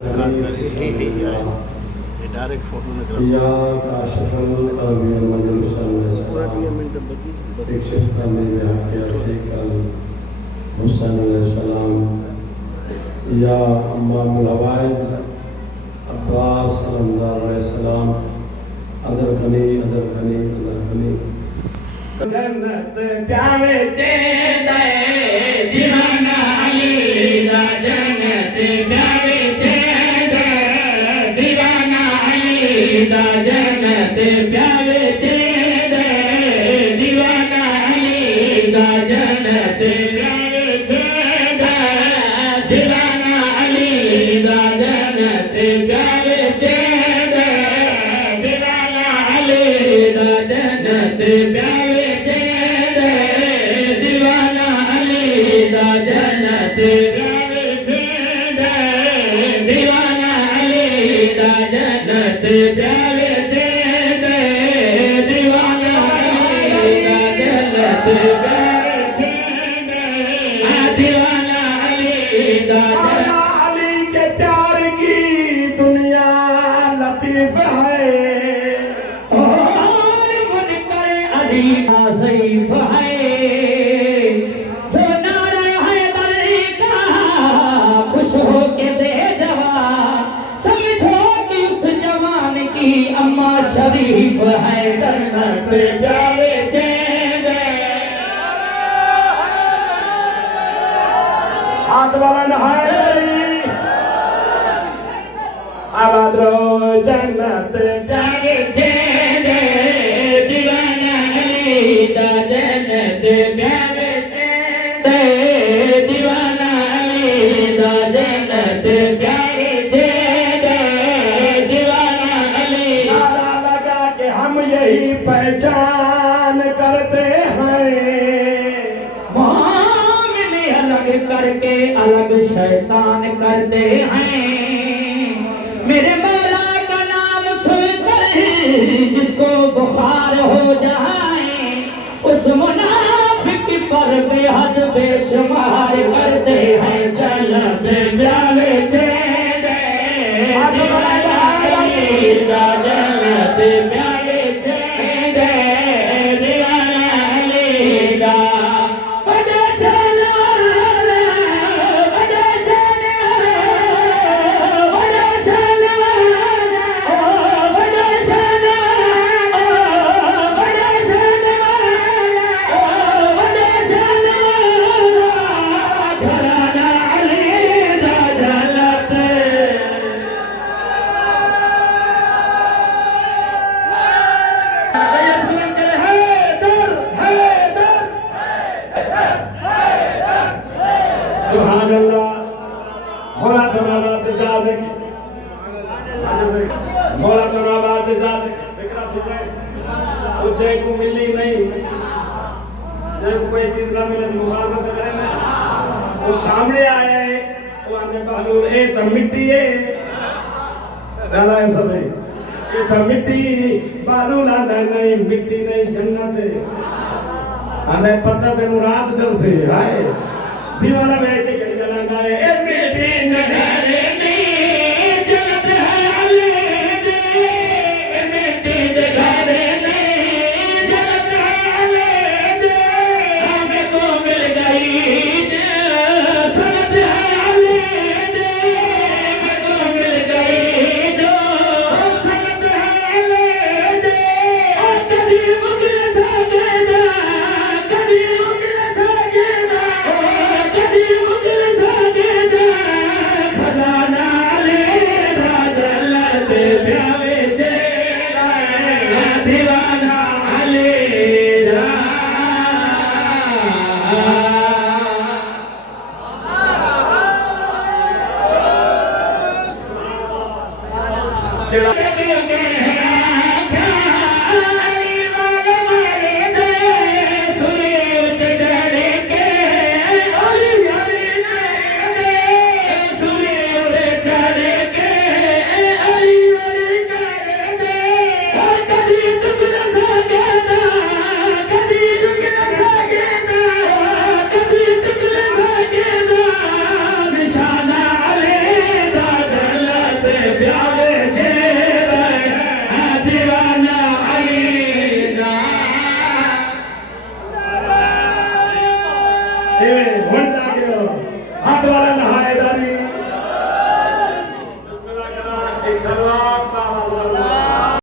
ये direct photo निकला या काशफल अरबियन मजलिस पूरा अलैहिस्सलाम मिनट बची बस शिक्षक करने में आके अल हुसैन अलैहिस्सलाम या अम्मामुल हवाइज अब्बास सलामदार अलैहिस्सलाम अदर कनी जन्नत प्यारे चेदे दीवाना अली दा जन्नत प्यारे चेदे दीवाना अली दा जन्नत प्यारे चेदे दीवाना अली दा जन्नत प्यारे चेदे दीवाना अली दा जन्नत प्यारे चेदे दीवाना अली दा जन्नत प्यारे शरीफ है जन्नत प्यारे चेदे हाथ वाला है आबाद रहो जन्नत प्यारे चेदे दीवाना अली दा जन्नत प्यारे चेदे दीवाना अली दा जन्नत प्यारे चेदे दीवाना अली हम यही पहचान करते हैं मोमिन अलग करके अलग शैतान करते हैं मेरे मौला का नाम सुनकर जिसको बुखार हो जाए उस मुनाफिक पर बेहद बेशुमार करते हैं जन्नत प्यारे चेदे जन्नत प्यारे को मिली नहीं जब कोई चीज ना मिले तो मुखालफत करें ना वो सामने आया है वो आने बहलूल ए तो मिट्टी है डाला है सब ये तो मिट्टी बहलूल आना नहीं मिट्टी नहीं जन्नत है आने पता ते रात जल से आए दीवाना में के जला गाए ए मिट्टी नहीं प्यारे जेरे दीवाना अली ना ए हुन ता के हाथ वाला